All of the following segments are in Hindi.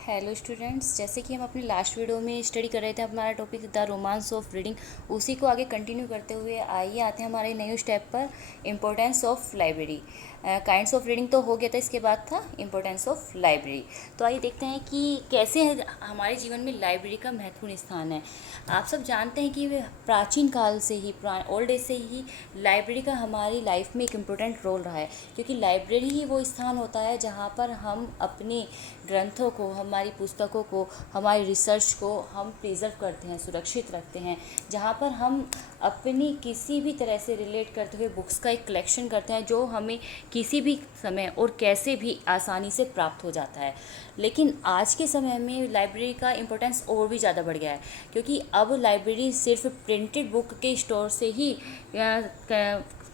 हेलो स्टूडेंट्स, जैसे कि हम अपने लास्ट वीडियो में स्टडी कर रहे थे, हमारा topic the romance of reading. उसी को आगे कंटिन्यू करते हुए आइए आते हैं हमारे नए स्टेप पर, importance of library. Kinds of reading तो हो गया था, इसके बाद था इम्पोर्टेंस ऑफ लाइब्रेरी। तो आइए देखते हैं कि कैसे हमारे जीवन में लाइब्रेरी का महत्वपूर्ण स्थान है। आप सब जानते हैं कि प्राचीन काल से ही, ओल्ड एज से ही लाइब्रेरी का हमारी लाइफ में एक इम्पोर्टेंट रोल रहा है, क्योंकि लाइब्रेरी ही वो स्थान होता है जहाँ पर हम अपने ग्रंथों को, हमारी पुस्तकों को, हमारी रिसर्च को हम प्रिजर्व करते हैं, सुरक्षित रखते हैं, जहाँ पर हम अपनी किसी भी तरह से रिलेट करते हुए बुक्स का एक कलेक्शन करते हैं जो हमें किसी भी समय और कैसे भी आसानी से प्राप्त हो जाता है। लेकिन आज के समय में लाइब्रेरी का इम्पोर्टेंस और भी ज़्यादा बढ़ गया है, क्योंकि अब लाइब्रेरी सिर्फ प्रिंटेड बुक के स्टोर से ही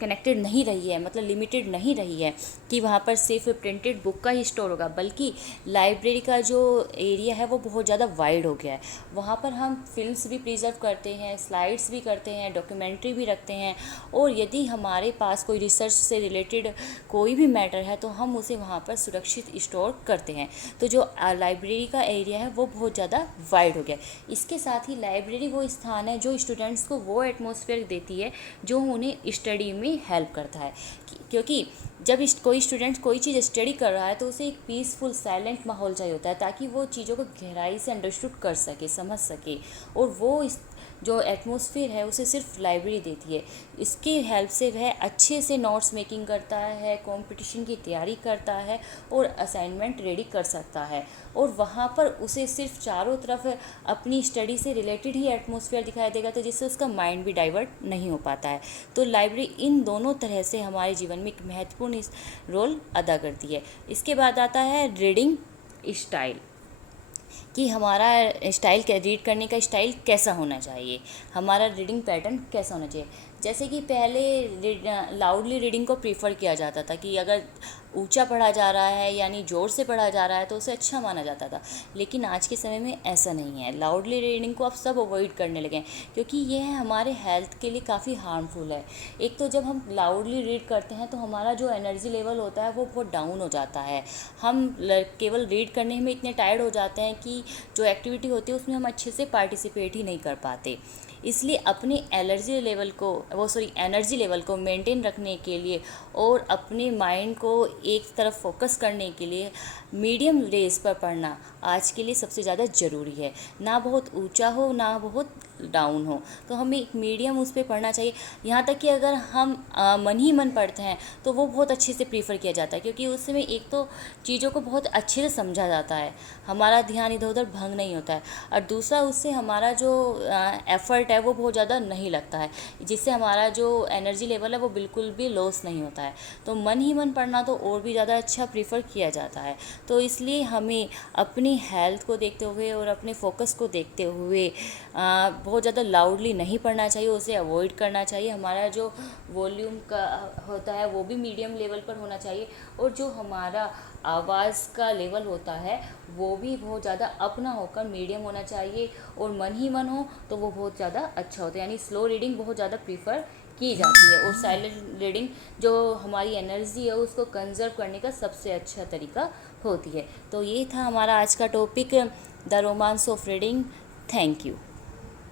कनेक्टेड नहीं रही है, मतलब लिमिटेड नहीं रही है कि वहाँ पर सिर्फ प्रिंटेड बुक का ही स्टोर होगा, बल्कि लाइब्रेरी का जो एरिया है वो बहुत ज़्यादा वाइड हो गया है। वहाँ पर हम फिल्म्स भी प्रिजर्व करते हैं, स्लाइड्स भी करते हैं, डॉक्यूमेंट्री भी रखते हैं, और यदि हमारे पास कोई रिसर्च से रिलेटेड कोई भी मैटर है तो हम उसे वहाँ पर सुरक्षित स्टोर करते हैं। तो जो लाइब्रेरी का एरिया है वो बहुत ज़्यादा वाइड हो गया। इसके साथ ही लाइब्रेरी वो स्थान है जो स्टूडेंट्स को वो एटमॉस्फेयर देती है जो उन्हें स्टडी में हेल्प करता है, क्योंकि जब कोई स्टूडेंट कोई चीज़ स्टडी कर रहा है तो उसे एक पीसफुल साइलेंट माहौल चाहिए होता है, ताकि वो चीज़ों को गहराई से अंडरस्टूड कर सके, समझ सके। और वो जो एटमॉस्फेयर है उसे सिर्फ लाइब्रेरी देती है। इसकी हेल्प से वह अच्छे से नोट्स मेकिंग करता है, कंपटीशन की तैयारी करता है और असाइनमेंट रेडी कर सकता है। और वहाँ पर उसे सिर्फ चारों तरफ अपनी स्टडी से रिलेटेड ही एटमॉस्फेयर दिखाई देगा, तो जिससे उसका माइंड भी डाइवर्ट नहीं हो पाता है। तो लाइब्रेरी इन दोनों तरह से हमारे जीवन में एक महत्वपूर्ण रोल अदा करती है। इसके बाद आता है रीडिंग स्टाइल, कि हमारा स्टाइल रीड करने का स्टाइल कैसा होना चाहिए, हमारा रीडिंग पैटर्न कैसा होना चाहिए। जैसे कि पहले लाउडली रीडिंग को प्रीफर किया जाता था, कि अगर ऊंचा पढ़ा जा रहा है यानी ज़ोर से पढ़ा जा रहा है तो उसे अच्छा माना जाता था। लेकिन आज के समय में ऐसा नहीं है, लाउडली रीडिंग को अब सब अवॉइड करने लगे हैं, क्योंकि यह हमारे हेल्थ के लिए काफ़ी हार्मफुल है। एक तो जब हम लाउडली रीड करते हैं तो हमारा जो एनर्जी लेवल होता है वो बहुत डाउन हो जाता है। हम केवल रीड करने में इतने टायर्ड हो जाते हैं कि जो एक्टिविटी होती है उसमें हम अच्छे से पार्टिसिपेट ही नहीं कर पाते। इसलिए अपने एनर्जी लेवल को मेंटेन रखने के लिए और अपने माइंड को एक तरफ फोकस करने के लिए मीडियम रेंज पर पढ़ना आज के लिए सबसे ज़्यादा ज़रूरी है। ना बहुत ऊंचा हो ना बहुत डाउन हो, तो हमें एक मीडियम उस पर पढ़ना चाहिए। यहाँ तक कि अगर हम मन ही मन पढ़ते हैं तो वो बहुत अच्छे से प्रीफर किया जाता है, क्योंकि उसमें एक तो चीज़ों को बहुत अच्छे से समझा जाता है, हमारा ध्यान इधर उधर भंग नहीं होता है, और दूसरा उससे हमारा जो एफ़र्ट है वो बहुत ज़्यादा नहीं लगता है, जिससे हमारा जो एनर्जी लेवल है वो बिल्कुल भी लॉस नहीं होता है। तो मन ही मन पढ़ना तो और भी ज़्यादा अच्छा प्रीफर किया जाता है। तो इसलिए हमें अपनी हेल्थ को देखते हुए और अपने फोकस को देखते हुए बहुत ज़्यादा लाउडली नहीं पढ़ना चाहिए, उसे अवॉइड करना चाहिए। हमारा जो वॉल्यूम का होता है वो भी मीडियम लेवल पर होना चाहिए, और जो हमारा आवाज़ का लेवल होता है वो भी बहुत ज़्यादा अप ना होकर मीडियम होना चाहिए। और मन ही मन हो तो वो बहुत ज़्यादा अच्छा होता है, यानी स्लो रीडिंग बहुत ज़्यादा प्रीफर की जाती है। और साइलेंट रीडिंग जो हमारी एनर्जी है उसको कंजर्व करने का सबसे अच्छा तरीका होती है। तो ये था हमारा आज का topic, the romance of reading. Thank you.